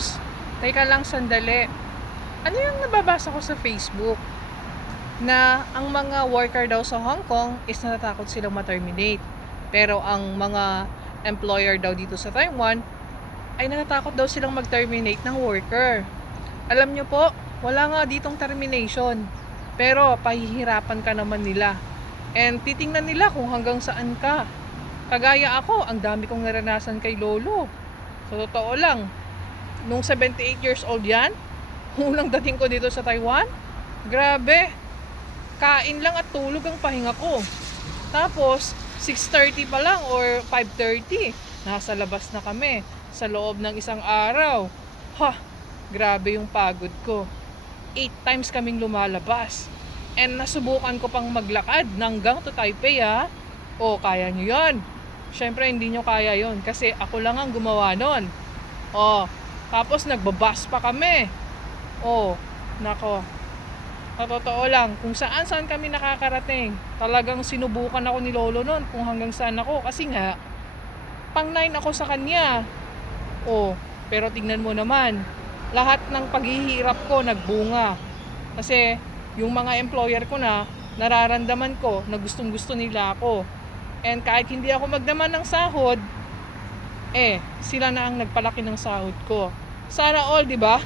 Oops, teka lang sandali. Ano yung nababasa ko sa Facebook? Na ang mga worker daw sa Hong Kong is natatakot silang ma-terminate. Pero ang mga employer daw dito sa Taiwan ay natatakot daw silang mag-terminate ng worker. Alam nyo po, wala nga ditong termination. Pero pahihirapan ka naman nila. And titingnan nila kung hanggang saan ka. Kagaya ako, ang dami kong naranasan kay Lolo. Sa totoo lang, nung 78 years old yan, unang dating ko dito sa Taiwan, grabe, kain lang at tulog ang pahinga ko. Tapos, 6:30 pa lang or 5:30, nasa labas na kami sa loob ng isang araw. Ha, grabe yung pagod ko. 8 times kaming lumalabas. And nasubukan ko pang maglakad hanggang to Taipei ha. O, kaya nyo yan. Syempre hindi nyo kaya yon kasi ako lang ang gumawa nun. O, tapos nagbabas pa kami. O, nako. Sa totoo lang, kung saan kami nakakarating, talagang sinubukan ako ni Lolo nun kung hanggang saan ako. Kasi nga, pang 9 ako sa kanya. O, pero tingnan mo naman, lahat ng paghihirap ko nagbunga. Kasi yung mga employer ko na, nararamdaman ko na gustong gusto nila ako. And kahit hindi ako magdaman ng sahod, sila na ang nagpalaki ng sahod ko. Sana all, di ba?